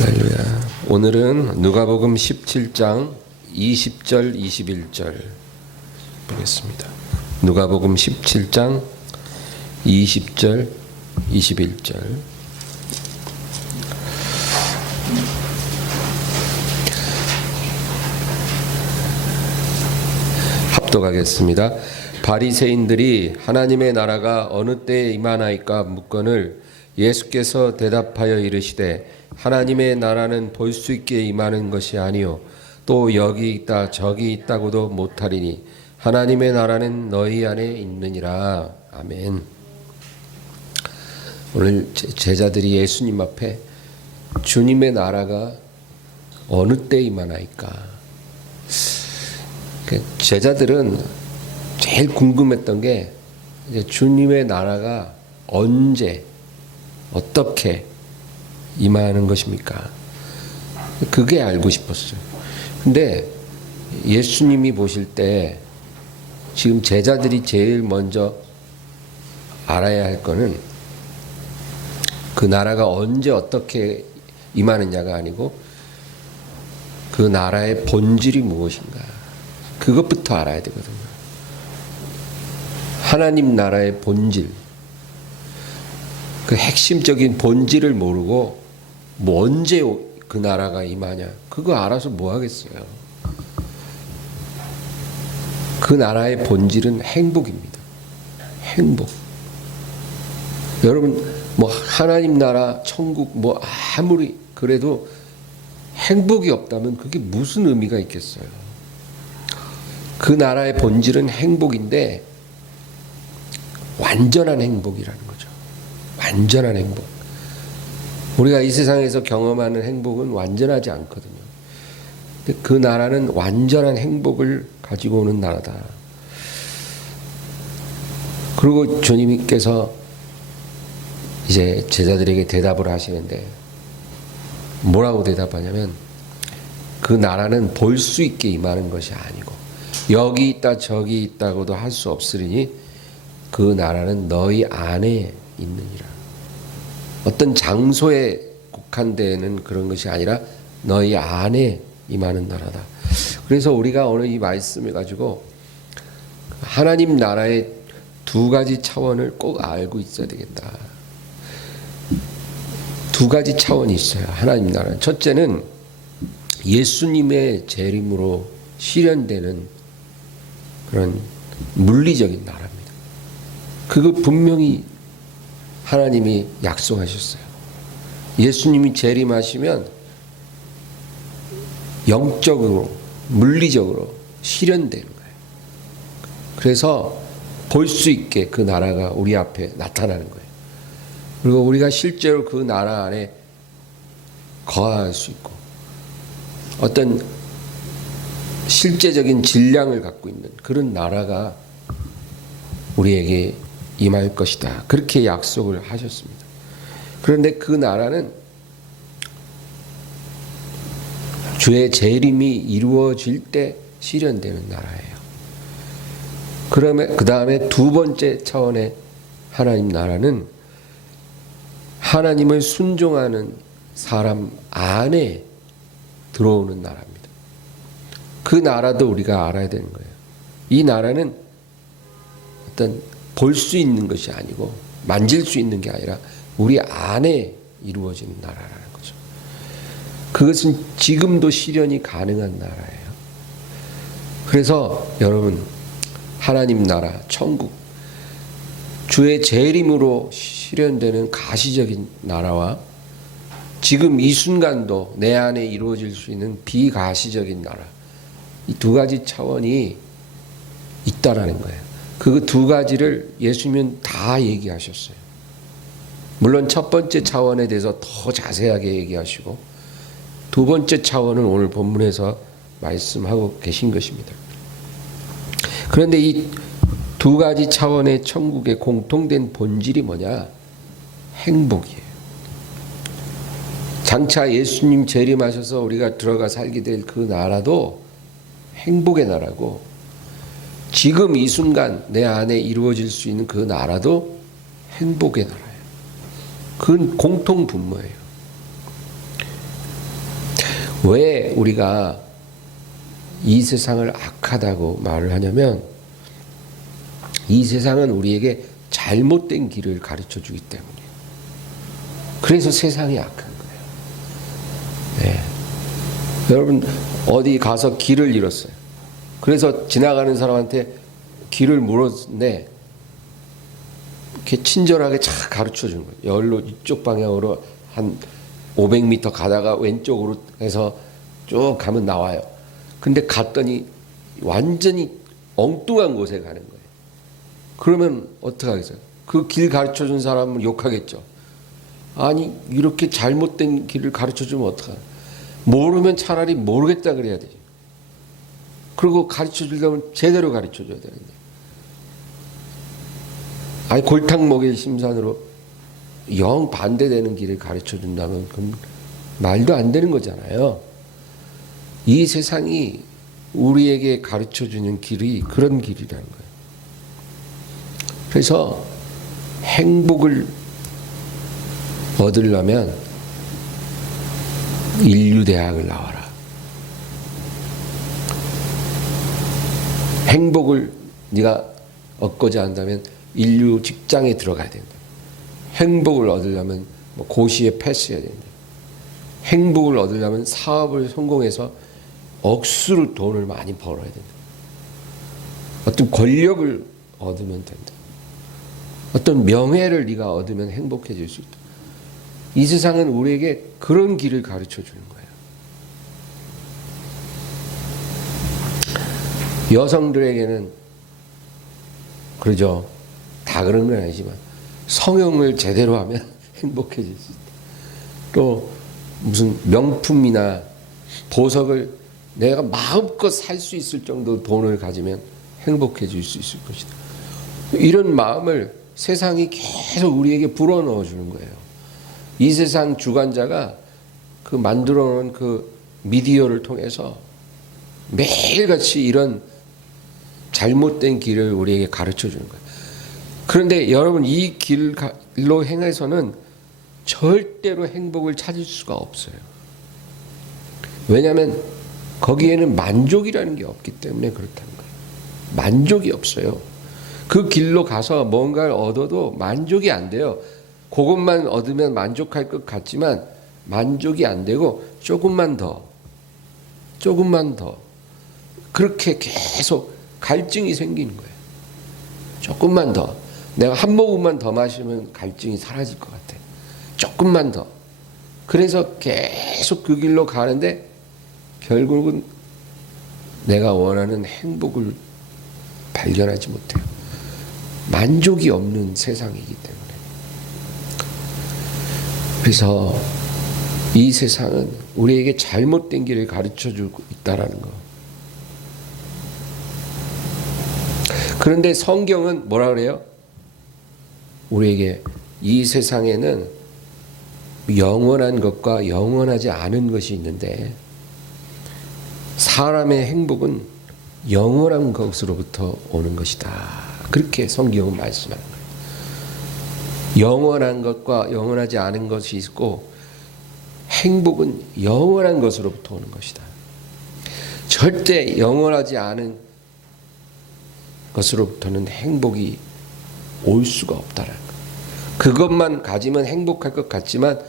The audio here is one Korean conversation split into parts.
할렐루야. 오늘은 누가복음 17장 20절 21절 보겠습니다. 누가복음 17장 20절 21절. 합독하겠습니다. 바리새인들이 하나님의 나라가 어느 때에 임하나이까 묻거늘 예수께서 대답하여 이르시되 하나님의 나라는 볼 수 있게 임하는 것이 아니요 또 여기 있다 저기 있다고도 못하리니 하나님의 나라는 너희 안에 있느니라. 아멘. 오늘 제자들이 예수님 앞에 주님의 나라가 어느 때 임하나이까. 제자들은 제일 궁금했던 게 이제 주님의 나라가 언제 어떻게 임하는 것입니까? 그게 알고 싶었어요. 근데 예수님이 보실 때 지금 제자들이 제일 먼저 알아야 할 거는 그 나라가 언제 어떻게 임하느냐가 아니고 그 나라의 본질이 무엇인가, 그것부터 알아야 되거든요. 하나님 나라의 본질, 그 핵심적인 본질을 모르고 뭐 언제 그 나라가 임하냐, 그거 알아서 뭐 하겠어요. 그 나라의 본질은 행복입니다. 행복. 여러분 뭐 하나님 나라 천국 뭐 아무리 그래도 행복이 없다면 그게 무슨 의미가 있겠어요. 그 나라의 본질은 행복인데 완전한 행복이라는 거죠. 완전한 행복. 우리가 이 세상에서 경험하는 행복은 완전하지 않거든요. 근데 그 나라는 완전한 행복을 가지고 오는 나라다. 그리고 주님께서 이제 제자들에게 대답을 하시는데 뭐라고 대답하냐면 그 나라는 볼 수 있게 임하는 것이 아니고 여기 있다 저기 있다고도 할 수 없으리니 그 나라는 너희 안에 있느니라. 어떤 장소에 국한되는 그런 것이 아니라 너희 안에 임하는 나라다. 그래서 우리가 오늘 이 말씀을 가지고 하나님 나라의 두 가지 차원을 꼭 알고 있어야 되겠다. 두 가지 차원이 있어요. 하나님 나라는 첫째는 예수님의 재림으로 실현되는 그런 물리적인 나라입니다. 그거 분명히 하나님이 약속하셨어요. 예수님이 재림하시면 영적으로 물리적으로 실현되는 거예요. 그래서 볼 수 있게 그 나라가 우리 앞에 나타나는 거예요. 그리고 우리가 실제로 그 나라 안에 거할 수 있고 어떤 실제적인 질량을 갖고 있는 그런 나라가 우리에게 임할 것이다. 그렇게 약속을 하셨습니다. 그런데 그 나라는 주의 재림이 이루어질 때 실현되는 나라예요. 그러면 그 다음에 두 번째 차원의 하나님 나라는 하나님을 순종하는 사람 안에 들어오는 나라입니다. 그 나라도 우리가 알아야 되는 거예요. 이 나라는 어떤 볼 수 있는 것이 아니고 만질 수 있는 게 아니라 우리 안에 이루어지는 나라라는 거죠. 그것은 지금도 실현이 가능한 나라예요. 그래서 여러분 하나님 나라 천국 주의 재림으로 실현되는 가시적인 나라와 지금 이 순간도 내 안에 이루어질 수 있는 비가시적인 나라, 이 두 가지 차원이 있다라는 거예요. 그 두 가지를 예수님은 다 얘기하셨어요. 물론 첫 번째 차원에 대해서 더 자세하게 얘기하시고 두 번째 차원은 오늘 본문에서 말씀하고 계신 것입니다. 그런데 이 두 가지 차원의 천국의 공통된 본질이 뭐냐? 행복이에요. 장차 예수님 재림하셔서 우리가 들어가 살게 될 그 나라도 행복의 나라고 지금 이 순간 내 안에 이루어질 수 있는 그 나라도 행복의 나라예요. 그건 공통 분모예요. 왜 우리가 이 세상을 악하다고 말을 하냐면 이 세상은 우리에게 잘못된 길을 가르쳐 주기 때문이에요. 그래서 세상이 악한 거예요. 네. 여러분 어디 가서 길을 잃었어요. 그래서 지나가는 사람한테 길을 물었는데 이렇게 친절하게 잘 가르쳐 주는 거예요. 여기로 이쪽 방향으로 한 500m 가다가 왼쪽으로 해서 쭉 가면 나와요. 근데 갔더니 완전히 엉뚱한 곳에 가는 거예요. 그러면 어떡하겠어요? 그 길 가르쳐 준 사람은 욕하겠죠. 아니 이렇게 잘못된 길을 가르쳐 주면 어떡하나. 모르면 차라리 모르겠다 그래야 되죠. 그리고 가르쳐 주려면 제대로 가르쳐 줘야 되는데. 아니 골탕 먹일 심산으로 영 반대되는 길을 가르쳐 준다면 그럼 말도 안 되는 거잖아요. 이 세상이 우리에게 가르쳐 주는 길이 그런 길이라는 거예요. 그래서 행복을 얻으려면 인류대학을 나와라. 행복을 네가 얻고자 한다면 인류 직장에 들어가야 된다. 행복을 얻으려면 고시에 패스해야 된다. 행복을 얻으려면 사업을 성공해서 억수로 돈을 많이 벌어야 된다. 어떤 권력을 얻으면 된다. 어떤 명예를 네가 얻으면 행복해질 수 있다. 이 세상은 우리에게 그런 길을 가르쳐 주는 거예요. 여성들에게는 그러죠. 다 그런 건 아니지만 성형을 제대로 하면 행복해질 수 있다. 또 무슨 명품이나 보석을 내가 마음껏 살 수 있을 정도 돈을 가지면 행복해질 수 있을 것이다. 이런 마음을 세상이 계속 우리에게 불어넣어 주는 거예요. 이 세상 주관자가 그 만들어 놓은 그 미디어를 통해서 매일같이 이런 잘못된 길을 우리에게 가르쳐 주는 거예요. 그런데 여러분 이 길로 행해서는 절대로 행복을 찾을 수가 없어요. 왜냐하면 거기에는 만족이라는 게 없기 때문에 그렇다는 거예요. 만족이 없어요. 그 길로 가서 뭔가를 얻어도 만족이 안 돼요. 그것만 얻으면 만족할 것 같지만 만족이 안 되고 조금만 더 그렇게 계속 갈증이 생기는 거예요. 조금만 더 내가 한 모금만 더 마시면 갈증이 사라질 것 같아. 조금만 더. 그래서 계속 그 길로 가는데 결국은 내가 원하는 행복을 발견하지 못해요. 만족이 없는 세상이기 때문에. 그래서 이 세상은 우리에게 잘못된 길을 가르쳐주고 있다라는 거. 그런데 성경은 뭐라 그래요? 우리에게 이 세상에는 영원한 것과 영원하지 않은 것이 있는데 사람의 행복은 영원한 것으로부터 오는 것이다. 그렇게 성경은 말씀하는 거예요. 영원한 것과 영원하지 않은 것이 있고 행복은 영원한 것으로부터 오는 것이다. 절대 영원하지 않은 것으로부터는 행복이 올 수가 없다라는 거예요. 그것만 가지면 행복할 것 같지만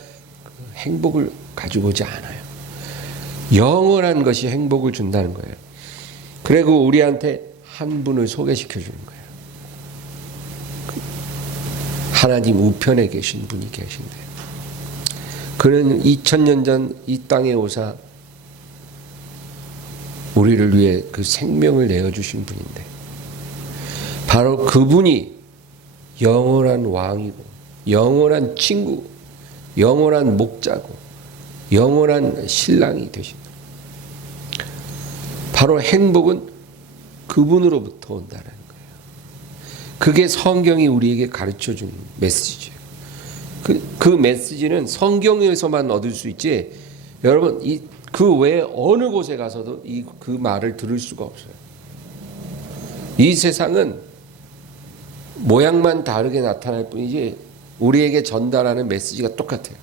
행복을 가지고 오지 않아요. 영원한 것이 행복을 준다는 거예요. 그리고 우리한테 한 분을 소개시켜 주는 거예요. 하나님 우편에 계신 분이 계신데 그는 2000년 전 이 땅에 오사 우리를 위해 그 생명을 내어주신 분인데 바로 그분이 영원한 왕이고 영원한 친구, 영원한 목자고 영원한 신랑이 되신다. 바로 행복은 그분으로부터 온다는 거예요. 그게 성경이 우리에게 가르쳐준 메시지예요. 그 메시지는 성경에서만 얻을 수 있지 여러분 그 외에 어느 곳에 가서도 그 말을 들을 수가 없어요. 이 세상은 모양만 다르게 나타날 뿐이지 우리에게 전달하는 메시지가 똑같아요.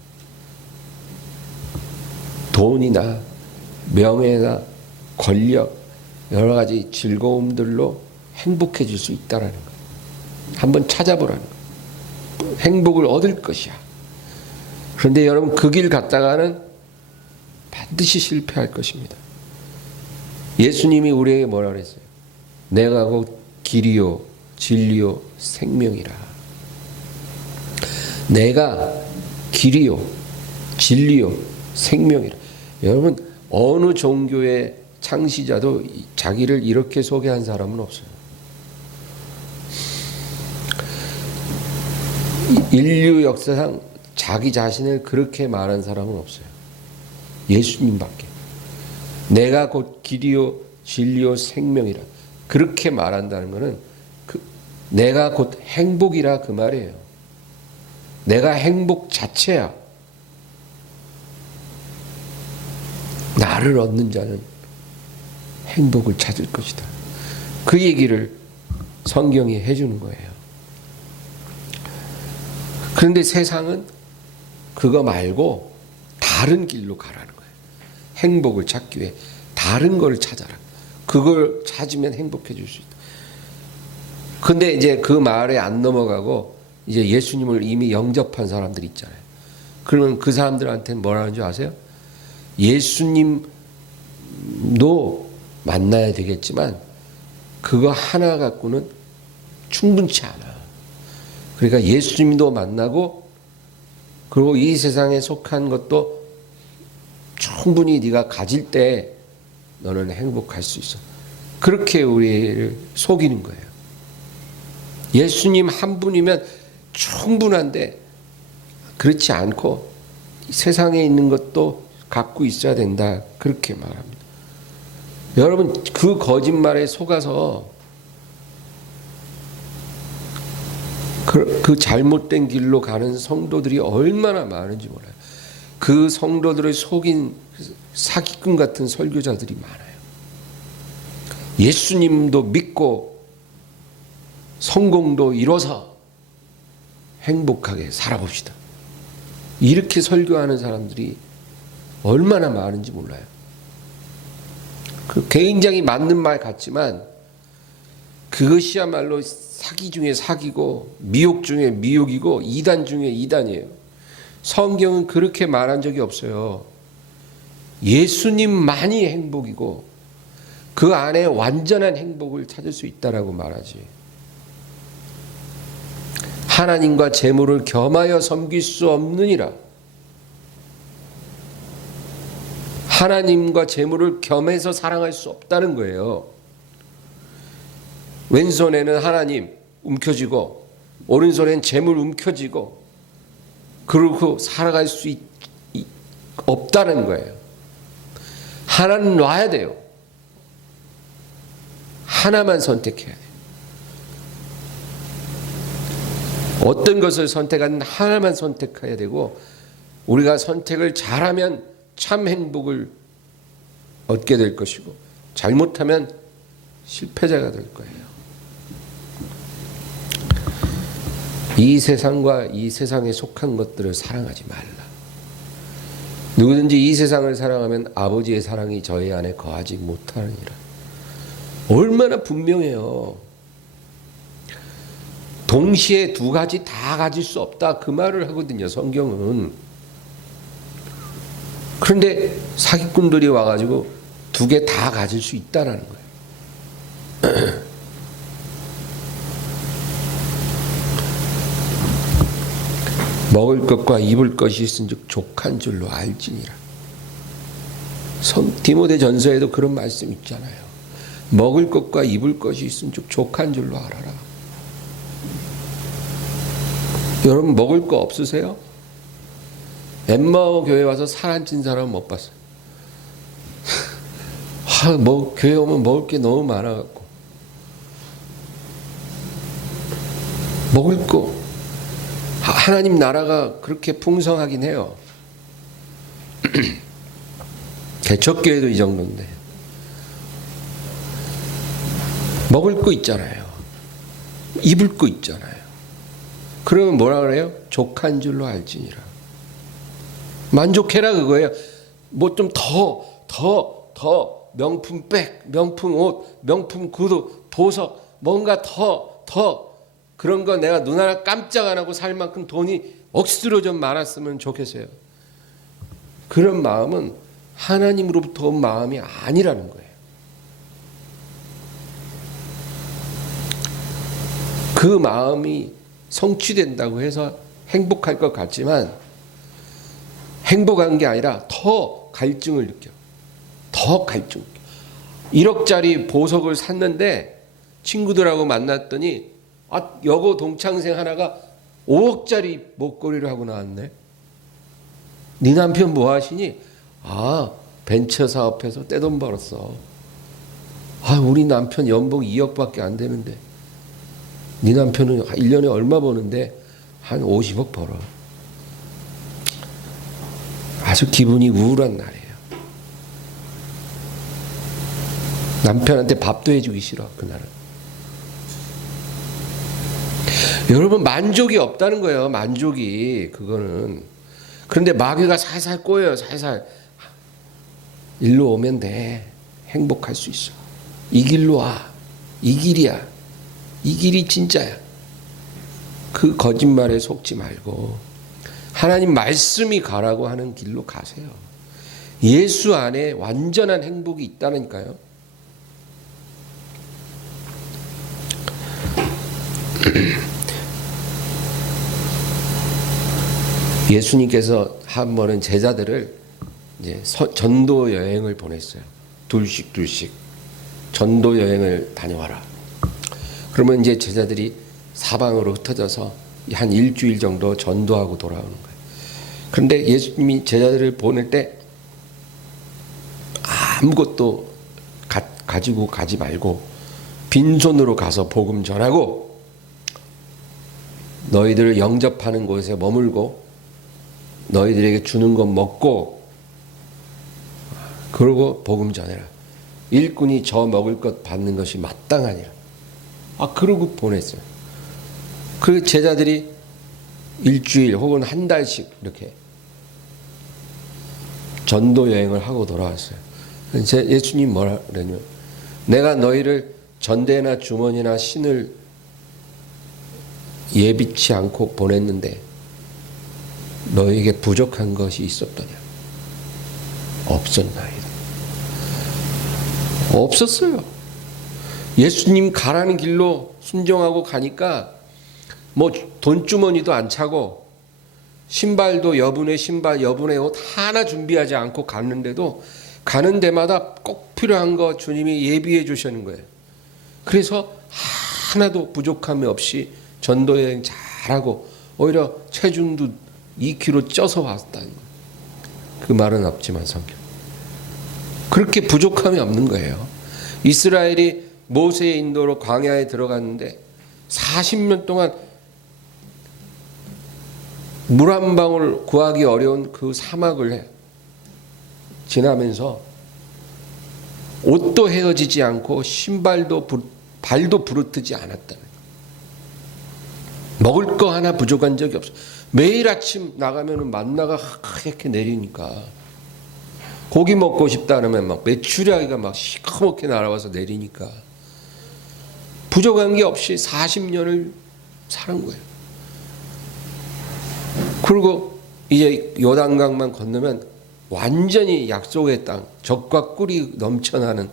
돈이나 명예나 권력, 여러 가지 즐거움들로 행복해질 수 있다라는 거예요. 한번 찾아보라는 거예요. 행복을 얻을 것이야. 그런데 여러분 그 길 갔다가는 반드시 실패할 것입니다. 예수님이 우리에게 뭐라 그랬어요? 내가 곧 길이요 진리요 생명이라. 내가 길이요 진리요 생명이라. 여러분 어느 종교의 창시자도 자기를 이렇게 소개한 사람은 없어요. 인류 역사상 자기 자신을 그렇게 말한 사람은 없어요. 예수님밖에. 내가 곧 길이요 진리요 생명이라 그렇게 말한다는 것은 내가 곧 행복이라 그 말이에요. 내가 행복 자체야. 나를 얻는 자는 행복을 찾을 것이다. 그 얘기를 성경이 해주는 거예요. 그런데 세상은 그거 말고 다른 길로 가라는 거예요. 행복을 찾기 위해 다른 걸 찾아라. 그걸 찾으면 행복해질 수 있다. 근데 이제 그 말에 안 넘어가고 이제 예수님을 이미 영접한 사람들이 있잖아요. 그러면 그 사람들한테는 뭐라는 줄 아세요? 예수님도 만나야 되겠지만 그거 하나 갖고는 충분치 않아. 그러니까 예수님도 만나고 그리고 이 세상에 속한 것도 충분히 네가 가질 때 너는 행복할 수 있어. 그렇게 우리를 속이는 거예요. 예수님 한 분이면 충분한데 그렇지 않고 세상에 있는 것도 갖고 있어야 된다. 그렇게 말합니다. 여러분 그 거짓말에 속아서 그 잘못된 길로 가는 성도들이 얼마나 많은지 몰라요. 그 성도들을 속인 사기꾼 같은 설교자들이 많아요. 예수님도 믿고 성공도 이뤄서 행복하게 살아봅시다. 이렇게 설교하는 사람들이 얼마나 많은지 몰라요. 그 굉장히 맞는 말 같지만 그것이야말로 사기 중에 사기고 미혹 중에 미혹이고 이단 중에 이단이에요. 성경은 그렇게 말한 적이 없어요. 예수님만이 행복이고 그 안에 완전한 행복을 찾을 수 있다라고 말하지. 하나님과 재물을 겸하여 섬길 수 없느니라. 하나님과 재물을 겸해서 사랑할 수 없다는 거예요. 왼손에는 하나님 움켜쥐고 오른손에는 재물 움켜쥐고 그러고 살아갈 수 없다는 거예요. 하나는 놔야 돼요. 하나만 선택해야 돼요. 어떤 것을 선택하든 하나만 선택해야 되고 우리가 선택을 잘하면 참 행복을 얻게 될 것이고 잘못하면 실패자가 될 거예요. 이 세상과 이 세상에 속한 것들을 사랑하지 말라. 누구든지 이 세상을 사랑하면 아버지의 사랑이 저희 안에 거하지 못하느니라. 얼마나 분명해요. 동시에 두 가지 다 가질 수 없다 그 말을 하거든요. 성경은. 그런데 사기꾼들이 와가지고 두 개 다 가질 수 있다라는 거예요. 먹을 것과 입을 것이 있은즉 족한 줄로 알지니라. 디모데 전서에도 그런 말씀 있잖아요. 먹을 것과 입을 것이 있은즉 족한 줄로 알아라. 여러분 먹을 거 없으세요? 엠마오 교회 와서 살 안 찐 사람 못 봤어요. 교회 오면 먹을 게 너무 많아갖고 먹을 거 하나님 나라가 그렇게 풍성하긴 해요. 개척교회도 이 정도인데 먹을 거 있잖아요. 입을 거 있잖아요. 그러면 뭐라 그래요? 족한 줄로 알지니라. 만족해라 그거예요. 뭐 좀 더 더 명품 백, 명품 옷, 명품 구두, 보석, 뭔가 더 그런 거 내가 눈 하나 깜짝 안 하고 살 만큼 돈이 억수로 좀 많았으면 좋겠어요. 그런 마음은 하나님으로부터 온 마음이 아니라는 거예요. 그 마음이 성취된다고 해서 행복할 것 같지만 행복한 게 아니라 더 갈증을 느껴. 더 갈증. 1억짜리 보석을 샀는데 친구들하고 만났더니 여고 동창생 하나가 5억짜리 목걸이를 하고 나왔네. 네 남편 뭐 하시니? 벤처 사업해서 떼돈 벌었어. 우리 남편 연봉 2억밖에 안 되는데 네 남편은 1년에 얼마 버는데 한 50억 벌어. 아주 기분이 우울한 날이에요. 남편한테 밥도 해주기 싫어 그날은. 여러분 만족이 없다는 거예요. 만족이. 그거는. 그런데 마귀가 살살 꼬여요. 살살. 일로 오면 돼. 행복할 수 있어. 이 길로 와. 이 길이야. 이 길이 진짜야. 그 거짓말에 속지 말고 하나님 말씀이 가라고 하는 길로 가세요. 예수 안에 완전한 행복이 있다니까요. 예수님께서 한 번은 제자들을 이제 전도 여행을 보냈어요. 둘씩 전도 여행을 다녀와라. 그러면 이제 제자들이 사방으로 흩어져서 한 일주일 정도 전도하고 돌아오는 거예요. 그런데 예수님이 제자들을 보낼 때 아무것도 가지고 가지 말고 빈손으로 가서 복음 전하고 너희들을 영접하는 곳에 머물고 너희들에게 주는 것 먹고 그러고 복음 전해라. 일꾼이 저 먹을 것 받는 것이 마땅하니라. 그러고 보냈어요. 그 제자들이 일주일 혹은 한 달씩 이렇게 전도 여행을 하고 돌아왔어요. 예수님 뭐라 그러냐면 내가 너희를 전대나 주머니나 신을 예비치 않고 보냈는데 너희에게 부족한 것이 있었더냐? 없었나이다. 없었어요. 예수님 가라는 길로 순종하고 가니까 뭐 돈주머니도 안 차고 신발도 여분의 신발, 여분의 옷 하나 준비하지 않고 갔는데도 가는 데마다 꼭 필요한 거 주님이 예비해 주시는 거예요. 그래서 하나도 부족함이 없이 전도여행 잘하고 오히려 체중도 2kg 쪄서 왔다는 거예요. 그 말은 없지만 성경. 그렇게 부족함이 없는 거예요. 이스라엘이 모세의 인도로 광야에 들어갔는데 40년 동안 물 한 방울 구하기 어려운 그 사막을 지나면서 옷도 헤어지지 않고 신발도 발도 부르트지 않았다는 거예요. 먹을 거 하나 부족한 적이 없어. 매일 아침 나가면 만나가 하얗게 내리니까 고기 먹고 싶다 그러면 막 메추리알기가 막 시커멓게 날아와서 내리니까 부족한 게 없이 40년을 사는 거예요. 그리고 이제 요단강만 건너면 완전히 약속의 땅, 젖과 꿀이 넘쳐나는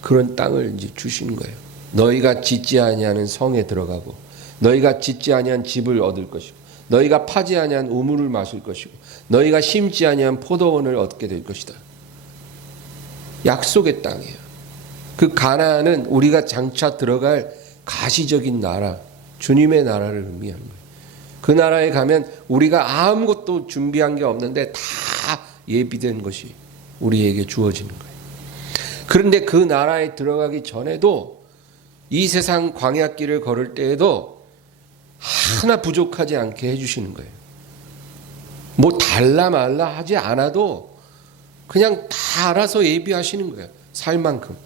그런 땅을 이제 주시는 거예요. 너희가 짓지 아니하는 성에 들어가고 너희가 짓지 아니한 집을 얻을 것이고 너희가 파지 아니한 우물을 마실 것이고 너희가 심지 아니한 포도원을 얻게 될 것이다. 약속의 땅이에요. 그 가나안은 우리가 장차 들어갈 가시적인 나라, 주님의 나라를 의미하는 거예요. 그 나라에 가면 우리가 아무것도 준비한 게 없는데 다 예비된 것이 우리에게 주어지는 거예요. 그런데 그 나라에 들어가기 전에도 이 세상 광야길을 걸을 때에도 하나 부족하지 않게 해주시는 거예요. 뭐 달라 말라 하지 않아도 그냥 다 알아서 예비하시는 거예요. 살 만큼.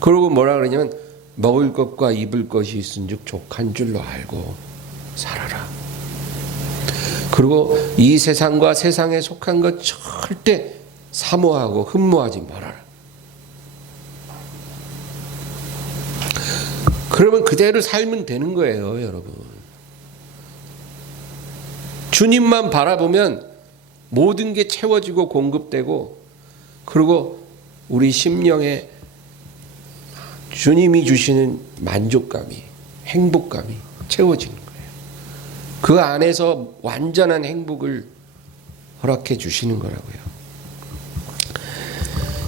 그리고 뭐라 그러냐면 먹을 것과 입을 것이 있은즉 족한 줄로 알고 살아라. 그리고 이 세상과 세상에 속한 것 절대 사모하고 흠모하지 말아라. 그러면 그대로 살면 되는 거예요, 여러분. 주님만 바라보면 모든 게 채워지고 공급되고, 그리고 우리 심령에 주님이 주시는 만족감이, 행복감이 채워지는 거예요. 그 안에서 완전한 행복을 허락해 주시는 거라고요.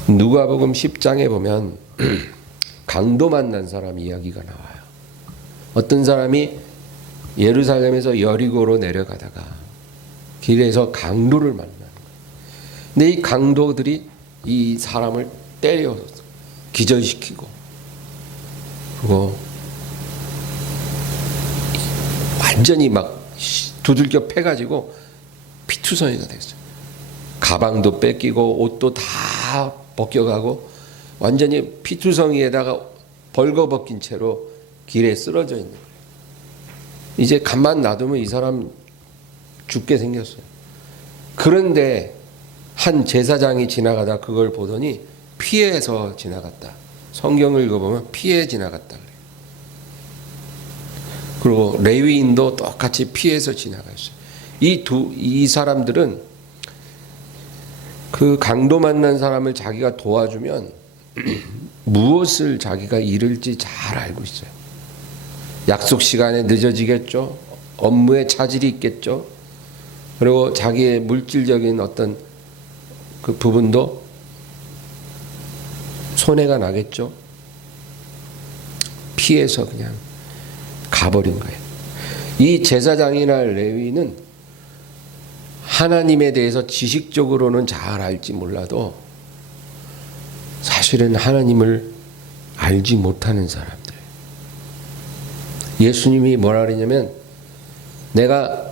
누가복음 10장에 보면 강도 만난 사람 이야기가 나와요. 어떤 사람이 예루살렘에서 여리고로 내려가다가 길에서 강도를 만나는 거예요. 근데 이 강도들이 이 사람을 때려서 기절시키고, 그리고 완전히 막 두들겨 패가지고 피투성이가 됐어요. 가방도 뺏기고 옷도 다 벗겨가고 완전히 피투성이에다가 벌거벗긴 채로 길에 쓰러져 있는 거예요. 이제 가만 놔두면 이 사람 죽게 생겼어요. 그런데 한 제사장이 지나가다 그걸 보더니 피해서 지나갔다. 성경을 읽어보면 피해 지나갔다 그래요. 그리고 레위인도 똑같이 피해서 지나갔어요. 이 사람들은 그 강도 만난 사람을 자기가 도와주면 무엇을 자기가 잃을지 잘 알고 있어요. 약속 시간에 늦어지겠죠. 업무에 차질이 있겠죠. 그리고 자기의 물질적인 어떤 그 부분도 손해가 나겠죠. 피해서 그냥 가버린 거예요. 이 제사장이나 레위는 하나님에 대해서 지식적으로는 잘 알지 몰라도 사실은 하나님을 알지 못하는 사람들. 예수님이 뭐라 그러냐면 내가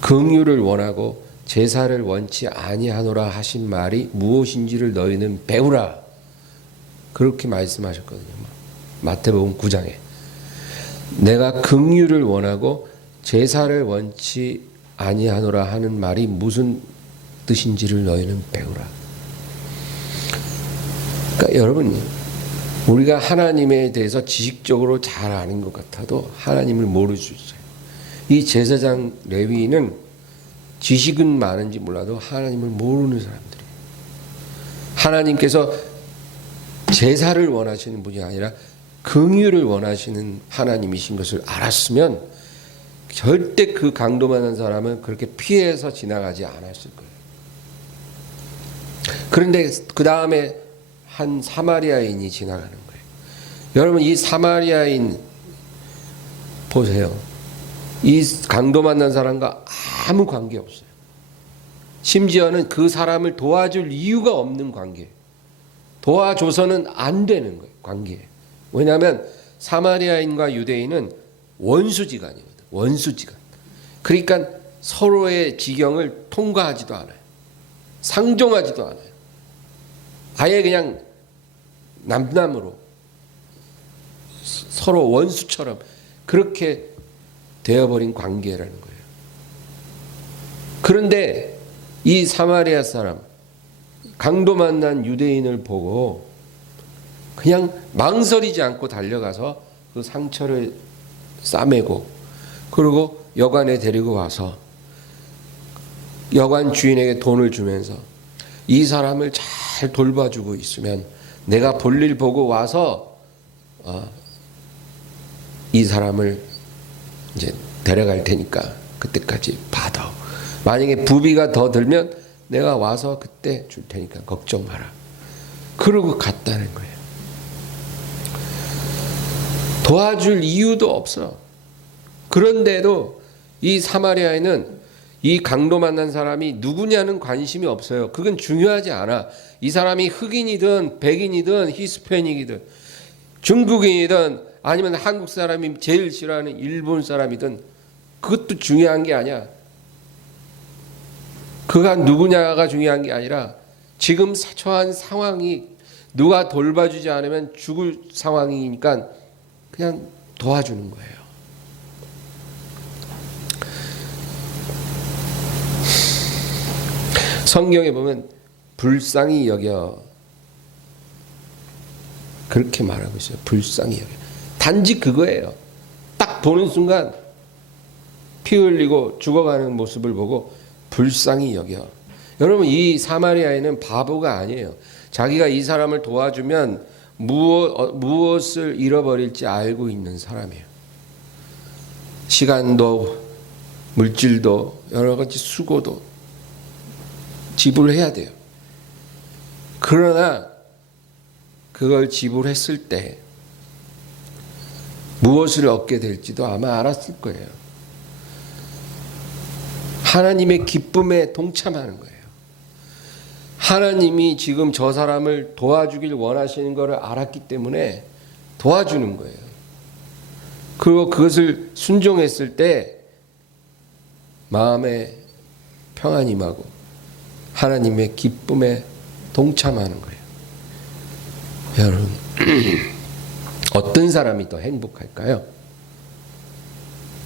긍휼을 원하고 제사를 원치 아니하노라 하신 말이 무엇인지를 너희는 배우라. 그렇게 말씀하셨거든요. 마태복음 9장에. 내가 긍휼을 원하고 제사를 원치 아니하노라 하는 말이 무슨 뜻인지를 너희는 배우라. 그러니까 여러분, 우리가 하나님에 대해서 지식적으로 잘 아는 것 같아도 하나님을 모를 수 있어요. 이 제사장 레위인은 지식은 많은지 몰라도 하나님을 모르는 사람들이에요. 하나님께서 제사를 원하시는 분이 아니라 긍휼을 원하시는 하나님이신 것을 알았으면 절대 그 강도 만난 사람은 그렇게 피해서 지나가지 않았을 거예요. 그런데 그 다음에 한 사마리아인이 지나가는 거예요. 여러분, 이 사마리아인 보세요. 이 강도 만난 사람과 아무 관계 없어요. 심지어는 그 사람을 도와줄 이유가 없는 관계. 도와줘서는 안 되는 거예요. 관계. 왜냐하면 사마리아인과 유대인은 원수지간이거든. 원수지간. 그러니까 서로의 지경을 통과하지도 않아요. 상종하지도 않아요. 아예 그냥 남남으로 서로 원수처럼 그렇게 되어버린 관계라는 거예요. 그런데 이 사마리아 사람, 강도 만난 유대인을 보고 그냥 망설이지 않고 달려가서 그 상처를 싸매고, 그리고 여관에 데리고 와서 여관 주인에게 돈을 주면서 이 사람을 잘 돌봐주고 있으면 내가 볼일 보고 와서 이 사람을 이제 데려갈 테니까 그때까지 받아. 만약에 부비가 더 들면 내가 와서 그때 줄 테니까 걱정 마라. 그러고 갔다는 거예요. 도와줄 이유도 없어. 그런데도 이 사마리아에는 이 강도 만난 사람이 누구냐는 관심이 없어요. 그건 중요하지 않아. 이 사람이 흑인이든 백인이든 히스패닉이든 중국인이든 아니면 한국 사람이 제일 싫어하는 일본 사람이든 그것도 중요한 게 아니야. 그가 누구냐가 중요한 게 아니라 지금 처한 상황이 누가 돌봐주지 않으면 죽을 상황이니까 그냥 도와주는 거예요. 성경에 보면 불쌍히 여겨. 그렇게 말하고 있어요. 불쌍히 여겨. 단지 그거예요. 딱 보는 순간 피 흘리고 죽어가는 모습을 보고 불쌍히 여겨. 여러분, 이 사마리아인은 바보가 아니에요. 자기가 이 사람을 도와주면 무엇을 잃어버릴지 알고 있는 사람이에요. 시간도 물질도 여러 가지 수고도 지불해야 돼요. 그러나 그걸 지불했을 때 무엇을 얻게 될지도 아마 알았을 거예요. 하나님의 기쁨에 동참하는 거예요. 하나님이 지금 저 사람을 도와주길 원하시는 것을 알았기 때문에 도와주는 거예요. 그리고 그것을 순종했을 때 마음에 평안이 임하고 하나님의 기쁨에 동참하는 거예요. 여러분, 어떤 사람이 더 행복할까요?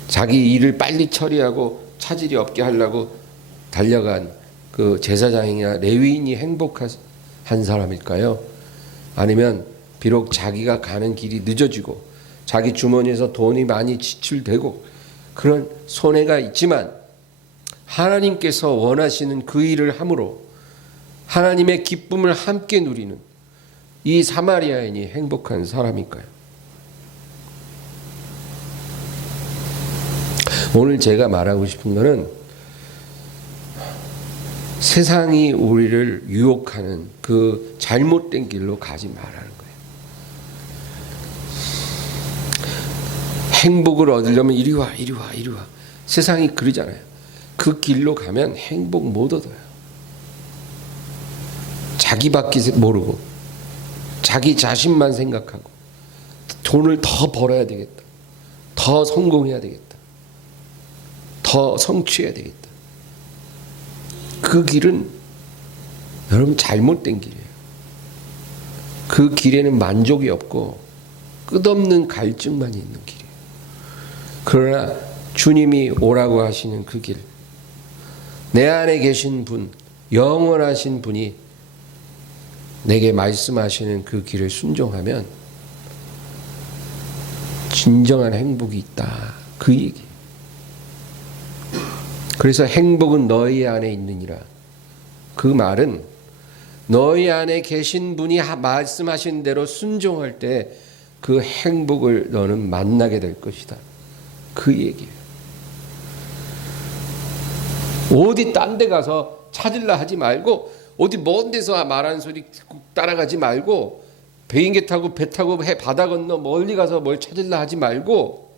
자기 일을 빨리 처리하고 차질이 없게 하려고 달려간 그 제사장이나 레위인이 행복한 사람일까요? 아니면 비록 자기가 가는 길이 늦어지고 자기 주머니에서 돈이 많이 지출되고 그런 손해가 있지만 하나님께서 원하시는 그 일을 함으로 하나님의 기쁨을 함께 누리는 이 사마리아인이 행복한 사람일까요? 오늘 제가 말하고 싶은 것은 세상이 우리를 유혹하는 그 잘못된 길로 가지 말라는 거예요. 행복을 얻으려면 이리 와, 이리 와, 이리 와. 세상이 그러잖아요. 그 길로 가면 행복 못 얻어요. 자기밖에 모르고 자기 자신만 생각하고 돈을 더 벌어야 되겠다. 더 성공해야 되겠다. 더 성취해야 되겠다. 그 길은 여러분 잘못된 길이에요. 그 길에는 만족이 없고 끝없는 갈증만 있는 길이에요. 그러나 주님이 오라고 하시는 그 길, 내 안에 계신 분, 영원하신 분이 내게 말씀하시는 그 길을 순종하면 진정한 행복이 있다. 그 얘기. 그래서 행복은 너희 안에 있느니라. 그 말은 너희 안에 계신 분이 말씀하신 대로 순종할 때 그 행복을 너는 만나게 될 것이다. 그 얘기예요. 어디 딴 데 가서 찾으려 하지 말고 어디 먼 데서 말하는 소리 따라가지 말고 비행기 타고 배 타고 바다 건너 멀리 가서 뭘 찾으려 하지 말고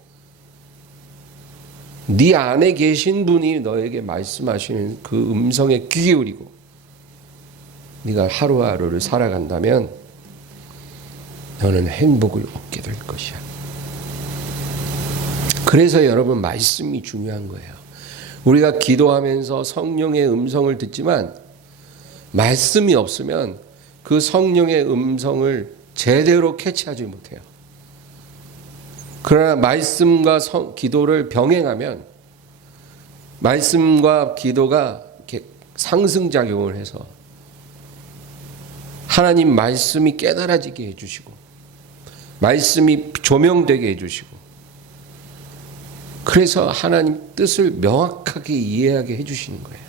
네 안에 계신 분이 너에게 말씀하시는 그 음성에 귀 기울이고 네가 하루하루를 살아간다면 너는 행복을 얻게 될 것이야. 그래서 여러분, 말씀이 중요한 거예요. 우리가 기도하면서 성령의 음성을 듣지만 말씀이 없으면 그 성령의 음성을 제대로 캐치하지 못해요. 그러나 말씀과 기도를 병행하면 말씀과 기도가 이렇게 상승작용을 해서 하나님 말씀이 깨달아지게 해주시고 말씀이 조명되게 해주시고 그래서 하나님 뜻을 명확하게 이해하게 해주시는 거예요.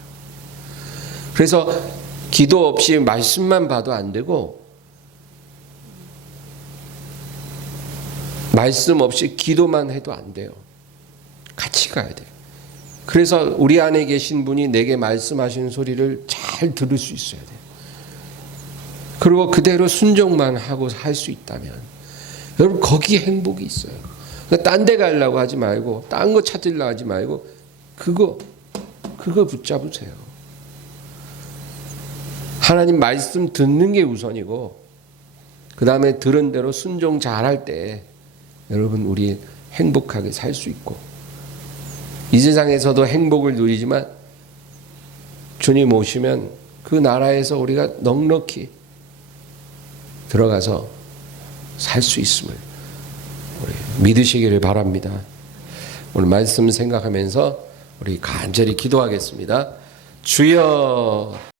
그래서 기도 없이 말씀만 봐도 안 되고 말씀 없이 기도만 해도 안 돼요. 같이 가야 돼요. 그래서 우리 안에 계신 분이 내게 말씀하시는 소리를 잘 들을 수 있어야 돼요. 그리고 그대로 순종만 하고 살 수 있다면 여러분, 거기에 행복이 있어요. 딴 데 가려고 하지 말고 딴 거 찾으려고 하지 말고 그거 붙잡으세요. 하나님 말씀 듣는 게 우선이고 그 다음에 들은 대로 순종 잘할 때 여러분, 우리 행복하게 살 수 있고 이 세상에서도 행복을 누리지만 주님 오시면 그 나라에서 우리가 넉넉히 들어가서 살 수 있음을 우리 믿으시기를 바랍니다. 오늘 말씀 생각하면서 우리 간절히 기도하겠습니다. 주여.